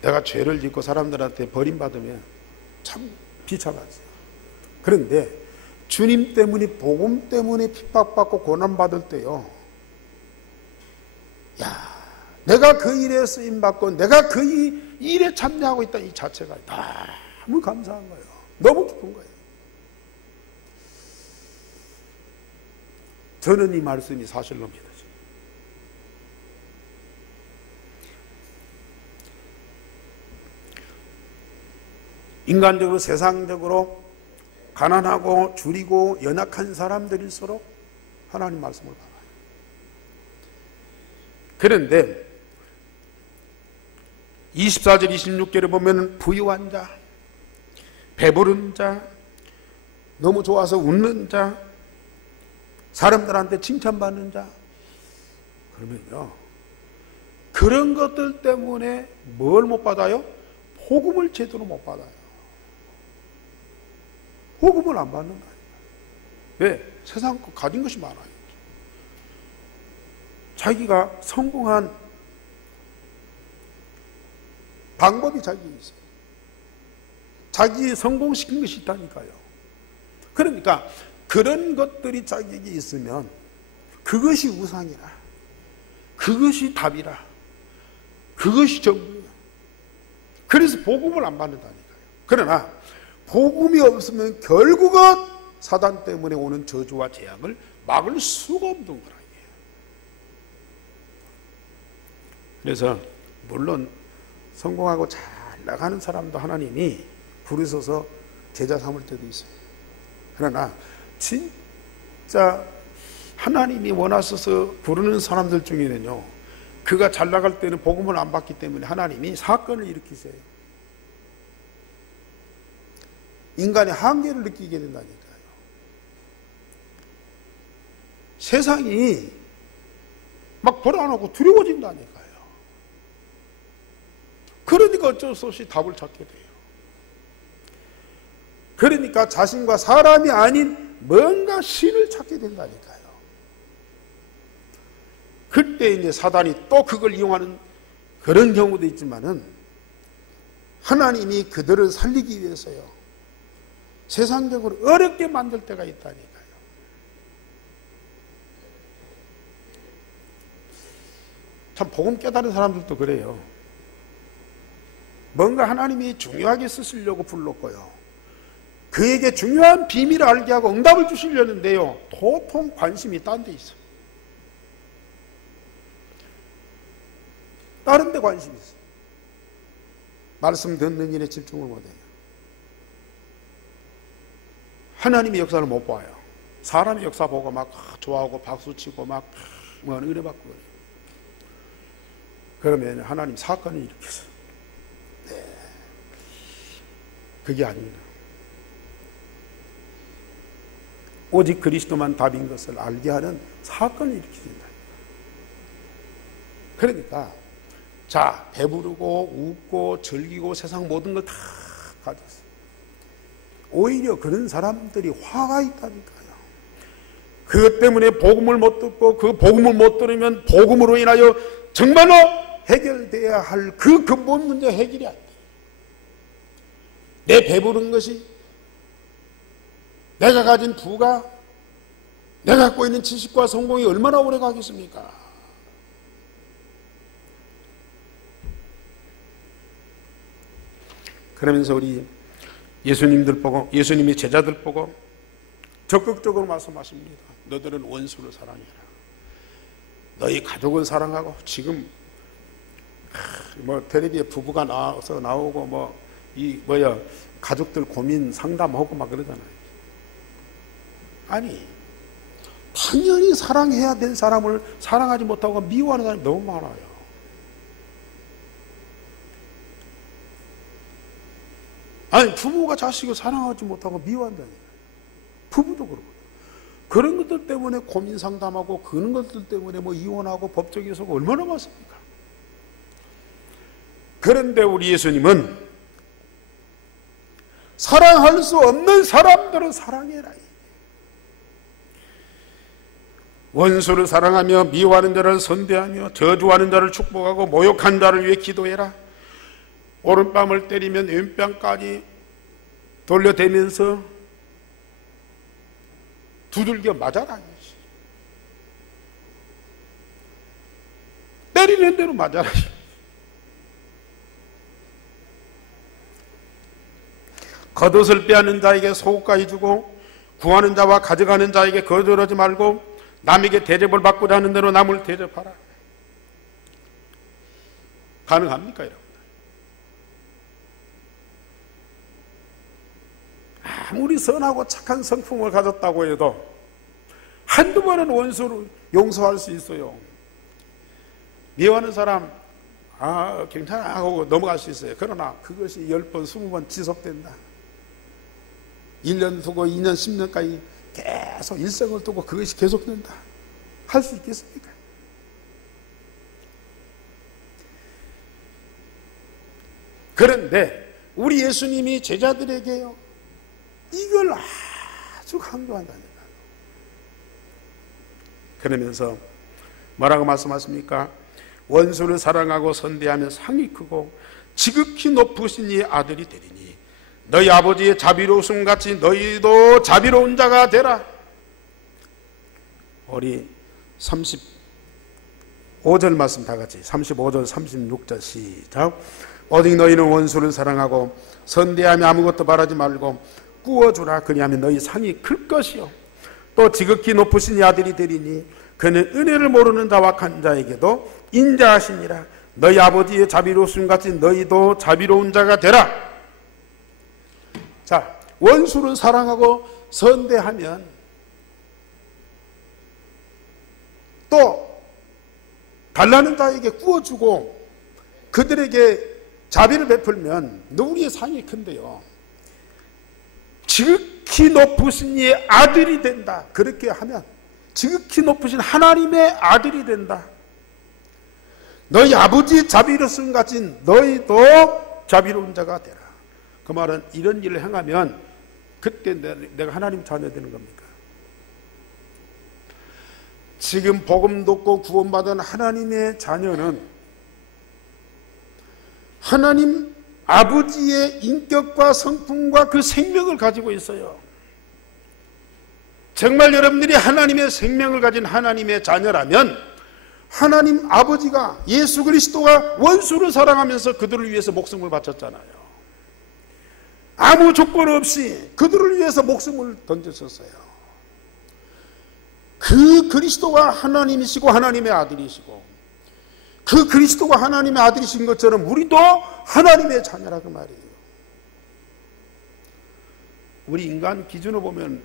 내가 죄를 짓고 사람들한테 버림받으면 참 비참하지. 그런데 주님 때문에, 복음 때문에 핍박받고 고난받을 때요, 야, 내가 그 일에 쓰임받고 내가 그 일에 참여하고 있다, 이 자체가 너무 감사한 거예요. 너무 기쁜 거예요. 저는 이 말씀이 사실로 믿어요. 인간적으로, 세상적으로 가난하고 줄이고 연약한 사람들일수록 하나님 말씀을 받아요. 그런데 24절 26절에 보면 부유한 자, 배부른 자, 너무 좋아서 웃는 자, 사람들한테 칭찬받는 자, 그러면요, 그런 것들 때문에 뭘 못 받아요? 복음을 제대로 못 받아요. 복음을 안 받는다. 왜? 세상 거 가진 것이 많아요. 자기가 성공한 방법이 자기에 있어요. 자기 성공시킨 것이 있다니까요. 그러니까 그런 것들이 자기에게 있으면 그것이 우상이라, 그것이 답이라, 그것이 전부예요. 그래서 복음을 안 받는다니까요. 그러나 복음이 없으면 결국은 사단 때문에 오는 저주와 재앙을 막을 수가 없는 거라. 그래서 물론 성공하고 잘 나가는 사람도 하나님이 부르셔서 제자 삼을 때도 있어요. 그러나 진짜 하나님이 원하셔서 부르는 사람들 중에는요, 그가 잘 나갈 때는 복음을 안 받기 때문에 하나님이 사건을 일으키세요. 인간의 한계를 느끼게 된다니까요. 세상이 막 불안하고 두려워진다니까요. 그러니까 어쩔 수 없이 답을 찾게 돼요. 그러니까 자신과 사람이 아닌 뭔가 신을 찾게 된다니까요. 그때 이제 사단이 또 그걸 이용하는 그런 경우도 있지만은, 하나님이 그들을 살리기 위해서요, 세상적으로 어렵게 만들 때가 있다니까요. 참 복음 깨달은 사람들도 그래요. 뭔가 하나님이 중요하게 쓰시려고 불렀고요, 그에게 중요한 비밀을 알게 하고 응답을 주시려는데요, 도통 관심이 딴 데 있어요. 다른 데 관심이 있어요. 말씀 듣는 일에 집중을 못해요. 하나님의 역사를 못 봐요. 사람의 역사 보고 막 좋아하고 박수치고 막 은혜 받고 그래요. 그러면 하나님 사건을 일으켰어요. 네. 그게 아닙니다. 오직 그리스도만 답인 것을 알게 하는 사건을 일으키신다. 그러니까 자, 배부르고 웃고 즐기고 세상 모든 걸 다 가졌어요. 오히려 그런 사람들이 화가 있다니까요. 그것 때문에 복음을 못 듣고, 그 복음을 못 들으면 복음으로 인하여 정말로 해결돼야 할 그 근본 문제 해결이 안 돼요. 내 배부른 것이, 내가 가진 부가, 내가 갖고 있는 지식과 성공이 얼마나 오래 가겠습니까? 그러면서 우리 예수님들 보고, 예수님이 제자들 보고 적극적으로 말씀하십니다. 너들은 원수를 사랑해라. 너희 가족을 사랑하고, 지금 텔레비에 부부가 나오고 가족들 고민 상담하고 막 그러잖아요. 아니, 당연히 사랑해야 될 사람을 사랑하지 못하고 미워하는 사람이 너무 많아요. 아니, 부모가 자식을 사랑하지 못하고 미워한다니까. 부부도 그렇고. 그런 것들 때문에 고민 상담하고, 그런 것들 때문에 이혼하고 법적에서 얼마나 많습니까? 그런데 우리 예수님은 사랑할 수 없는 사람들은 사랑해라. 원수를 사랑하며 미워하는 자를 선대하며 저주하는 자를 축복하고 모욕한 자를 위해 기도해라. 오른뺨을 때리면 왼뺨까지 돌려대면서 두들겨 맞아라. 때리는 대로 맞아라. 겉옷을 빼앗는 자에게 속옷까지 주고, 구하는 자와 가져가는 자에게 거절하지 말고 남에게 대접을 받고자 하는 대로 남을 대접하라. 가능합니까, 여러분? 아무리 선하고 착한 성품을 가졌다고 해도 한두 번은 원수를 용서할 수 있어요. 미워하는 사람 괜찮아 하고 넘어갈 수 있어요. 그러나 그것이 10번, 20번 지속된다. 1년 두고 2년, 10년까지 계속 일생을 두고 그것이 계속된다. 할 수 있겠습니까? 그런데 우리 예수님이 제자들에게요, 이걸 아주 강조한다니까요. 그러면서 뭐라고 말씀하십니까? 원수를 사랑하고 선대하면 상이 크고 지극히 높으신 이 아들이 되리니 너희 아버지의 자비로우심 같이 너희도 자비로운 자가 되라. 우리 35절 말씀 다 같이, 35절 36절 시작. 오직 너희는 원수를 사랑하고 선대하며 아무것도 바라지 말고 꾸어주라. 그리하면 너희 상이 클 것이요 또 지극히 높으신 이 아들이 되리니 그는 은혜를 모르는 자와 악한 자에게도 인자하시니라. 너희 아버지의 자비로우심 같이 너희도 자비로운 자가 되라. 자, 원수를 사랑하고 선대하면, 또 달라는 자에게 구워주고 그들에게 자비를 베풀면 우리의 상이 큰데요, 지극히 높으신 이 아들이 된다. 그렇게 하면 지극히 높으신 하나님의 아들이 된다. 너희 아버지의 자비로우심 같이 너희도 자비로운 자가 되라. 그 말은 이런 일을 행하면 그때 내가 하나님 자녀 되는 겁니까? 지금 복음 듣고 구원받은 하나님의 자녀는 하나님 아버지의 인격과 성품과 그 생명을 가지고 있어요. 정말 여러분들이 하나님의 생명을 가진 하나님의 자녀라면 하나님 아버지가, 예수 그리스도가 원수를 사랑하면서 그들을 위해서 목숨을 바쳤잖아요. 아무 조건 없이 그들을 위해서 목숨을 던졌었어요. 그 그리스도가 하나님이시고 하나님의 아들이시고, 그 그리스도가 하나님의 아들이신 것처럼 우리도 하나님의 자녀라고 말이에요. 우리 인간 기준으로 보면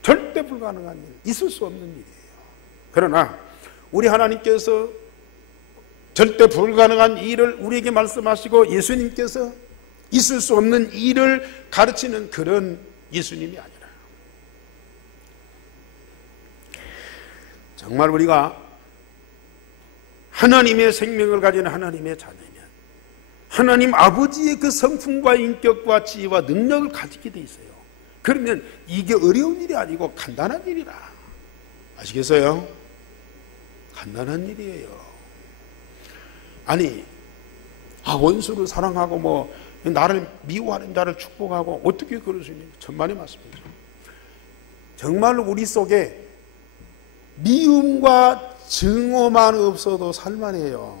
절대 불가능한 일, 있을 수 없는 일이에요. 그러나 우리 하나님께서 절대 불가능한 일을 우리에게 말씀하시고 예수님께서 있을 수 없는 일을 가르치는 그런 예수님이 아니라, 정말 우리가 하나님의 생명을 가진 하나님의 자녀면 하나님 아버지의 그 성품과 인격과 지혜와 능력을 가지게 돼 있어요. 그러면 이게 어려운 일이 아니고 간단한 일이라. 아시겠어요? 간단한 일이에요. 아니, 원수를 사랑하고 뭐 나를 미워하는 자를 축복하고 어떻게 그럴 수 있는지 천만의 말씀이죠. 정말로 우리 속에 미움과 증오만 없어도 살만해요.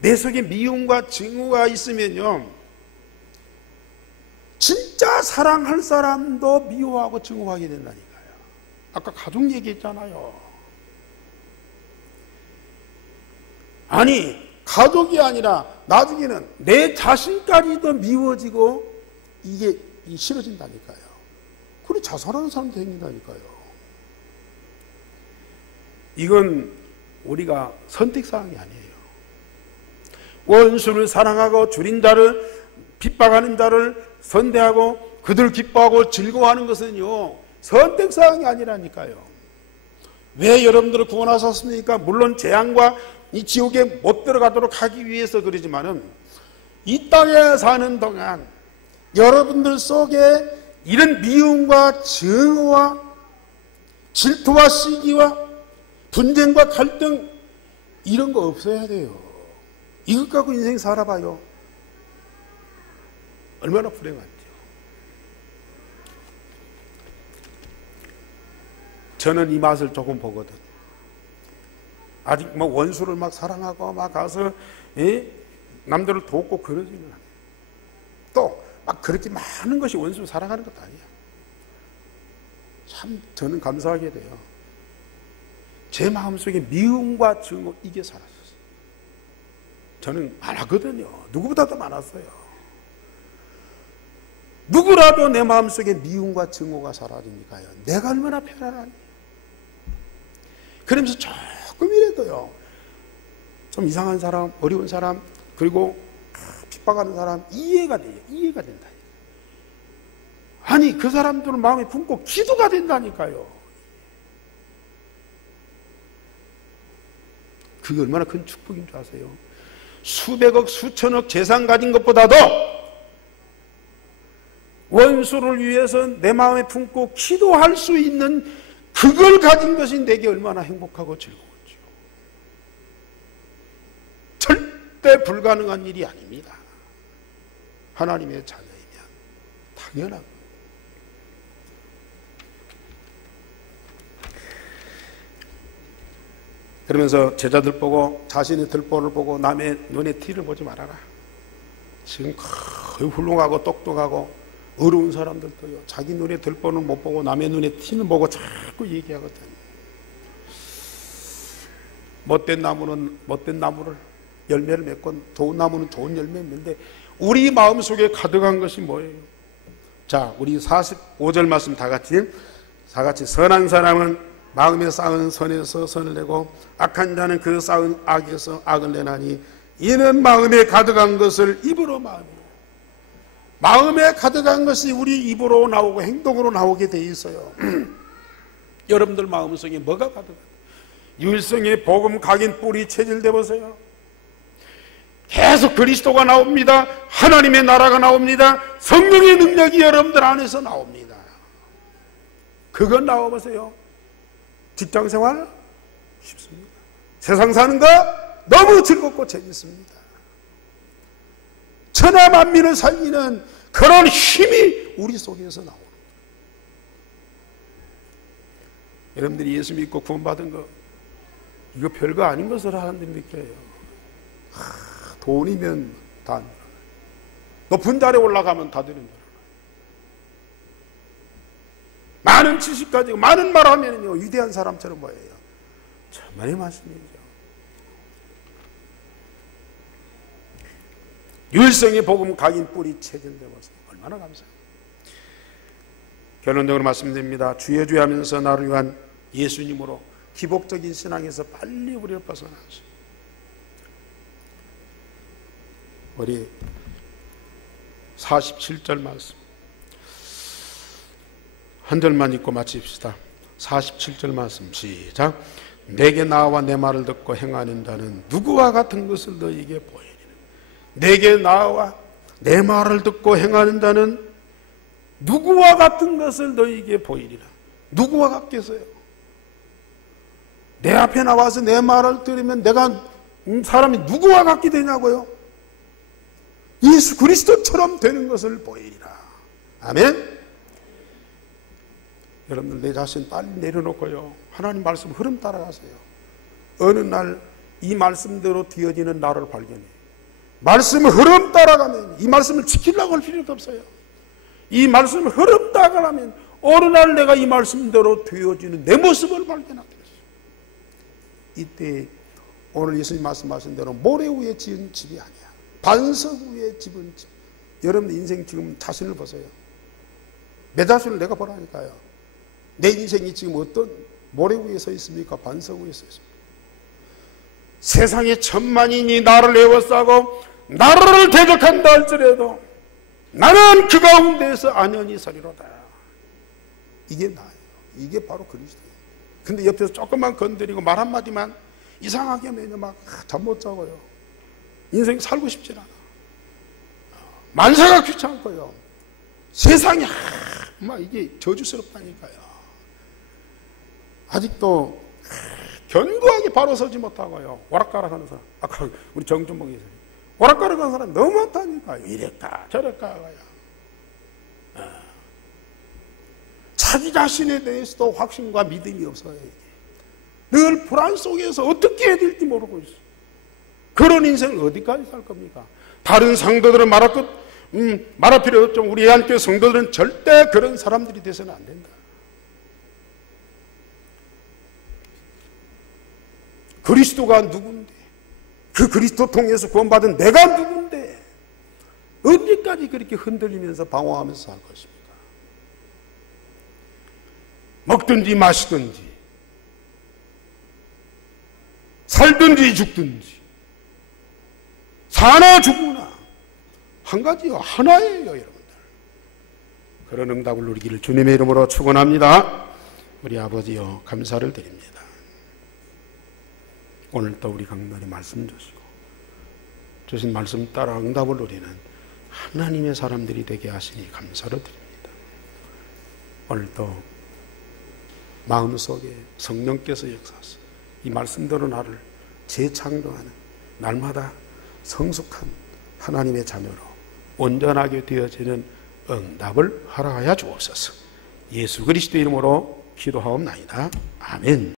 내 속에 미움과 증오가 있으면요, 진짜 사랑할 사람도 미워하고 증오하게 된다니까요. 아까 가족 얘기했잖아요. 아니, 가족이 아니라 나중에는 내 자신까지도 미워지고 이게 싫어진다니까요. 그래 자살하는 사람도 생긴다니까요. 이건 우리가 선택사항이 아니에요. 원수를 사랑하고 줄인 자를 핍박하는 자를 선대하고 그들 기뻐하고 즐거워하는 것은요, 선택사항이 아니라니까요. 왜 여러분들을 구원하셨습니까? 물론 재앙과 이 지옥에 못 들어가도록 하기 위해서 그러지만은 이 땅에 사는 동안 여러분들 속에 이런 미움과 증오와 질투와 시기와 분쟁과 갈등 이런 거 없어야 돼요. 이것 갖고 인생 살아봐요. 얼마나 불행한지요. 저는 이 맛을 조금 보거든. 아직 뭐 원수를 막 사랑하고 막 가서 남들을 돕고 그러지는 않아요. 또 막 그렇게 많은 것이 원수를 사랑하는 것도 아니에요. 참 저는 감사하게 돼요. 제 마음속에 미움과 증오 이게 사라졌어요. 저는 많았거든요. 누구보다도 많았어요. 누구라도 내 마음속에 미움과 증오가 사라지니까요, 내가 얼마나 편안하니. 그러면서 조금이라도요, 좀 이상한 사람, 어려운 사람, 그리고 핍박하는 사람 이해가 돼요. 이해가 된다. 아니, 그 사람들은 마음에 품고 기도가 된다니까요. 그게 얼마나 큰 축복인 줄 아세요? 수백억, 수천억 재산 가진 것보다도 원수를 위해서 내 마음에 품고 기도할 수 있는 그걸 가진 것이 내게 얼마나 행복하고 즐거운지요. 절대 불가능한 일이 아닙니다. 하나님의 자녀이면 당연한 거예요. 그러면서 제자들 보고 자신의 들보를 보고 남의 눈에 티를 보지 말아라. 지금 거의 훌륭하고 똑똑하고 어려운 사람들도요, 자기 눈에 들보는 못 보고 남의 눈에 티는 보고 자꾸 얘기하거든. 못된 나무는 못된 나무를 열매를 맺고 좋은 나무는 좋은 열매를 맺는데 우리 마음속에 가득한 것이 뭐예요? 자, 우리 45절 말씀 다 같이 선한 사람은 마음에 쌓은 선에서 선을 내고 악한 자는 그 쌓은 악에서 악을 내나니 이는 마음에 가득한 것을 입으로 마음에 가득한 것이 우리 입으로 나오고 행동으로 나오게 돼 있어요. 여러분들 마음속에 뭐가 가득한가요? 율성의 복음 각인 뿌리 체질돼 보세요. 계속 그리스도가 나옵니다. 하나님의 나라가 나옵니다. 성령의 능력이 여러분들 안에서 나옵니다. 그건 나와보세요. 직장생활 쉽습니다. 세상 사는 거 너무 즐겁고 재밌습니다. 천하 만민을 살리는 그런 힘이 우리 속에서 나옵니다. 여러분들이 예수 믿고 구원받은 거 이거 별거 아닌 것을 하나님들 믿게요. 돈이면 다 높은 자리에 올라가면 다 되는 줄 알아요. 많은 지식 가지고 많은 말 하면요 위대한 사람처럼 보여요. 정말의 말씀이죠. 율성의 복음 각인 뿌리 체질되어서 얼마나 감사해요. 결론적으로 말씀드립니다. 주여 주여 하면서 나를 위한 예수님으로 기복적인 신앙에서 빨리 우리를 벗어나시오. 우리 47절 말씀 한 절만 읽고 마칩시다. 47절 말씀 시작. 내게 나와 내 말을 듣고 행하는 자는 누구와 같은 것을 너희에게 보이리라. 내게 나와 내 말을 듣고 행하는 자는 누구와 같은 것을 너희에게 보이리라. 누구와 같겠어요? 내 앞에 나와서 내 말을 들으면 내가 사람이 누구와 같게 되냐고요? 예수 그리스도처럼 되는 것을 보이리라. 아멘. 여러분들 내 자신 빨리 내려놓고요, 하나님 말씀 흐름 따라가세요. 어느 날 이 말씀대로 되어지는 나를 발견해. 말씀 흐름 따라가면 이 말씀을 지키려고 할 필요도 없어요. 이 말씀 흐름 따라가면 어느 날 내가 이 말씀대로 되어지는 내 모습을 발견하게 됐어요. 이때 오늘 예수님 말씀하신 대로 모래 위에 지은 집이 아니야. 반석 위에 집은 집. 여러분 인생 지금 자신을 보세요. 내 자신을 내가 보라니까요. 내 인생이 지금 어떤 모래 위에 서 있습니까? 반석 위에 서 있습니까? 세상에 천만인이 나를 에워싸고 나를 대적한다 할지라도 나는 그 가운데에서 안연히 서리로다. 이게 나예요. 이게 바로 그리스도예요. 근데 옆에서 조금만 건드리고 말 한마디만 이상하게 하면 막 잠 못 자고요. 인생 살고 싶진 않아. 만사가 귀찮고요. 세상이 막 이게 저주스럽다니까요. 아직도 견고하게 바로 서지 못하고요. 오락가락 하는 사람. 아까 우리 정준봉이 있어요. 오락가락 하는 사람 너무 많다니까요. 이랬다 저랬다 하고요. 자기 자신에 대해서도 확신과 믿음이 없어요. 이게. 늘 불안 속에서 어떻게 해야 될지 모르고 있어요. 그런 인생을 어디까지 살 겁니까? 다른 성도들은 말할 필요 없죠. 우리 애한교회 성도들은 절대 그런 사람들이 돼서는 안 된다. 그리스도가 누군데? 그 그리스도 통해서 구원받은 내가 누군데? 언제까지 그렇게 흔들리면서 방황하면서 살 것입니까? 먹든지 마시든지 살든지 죽든지 사나 죽으나 한 가지요, 하나예요, 여러분들. 그런 응답을 누리기를 주님의 이름으로 축원합니다. 우리 아버지요, 감사를 드립니다. 오늘 또 우리 강단에 말씀 주시고 주신 말씀 따라 응답을 누리는 하나님의 사람들이 되게 하시니 감사를 드립니다. 오늘 또 마음속에 성령께서 역사하셔 이 말씀대로 나를 재창조하는 날마다 성숙한 하나님의 자녀로 온전하게 되어지는 응답을 허락하여 주옵소서. 예수 그리스도 이름으로 기도하옵나이다. 아멘.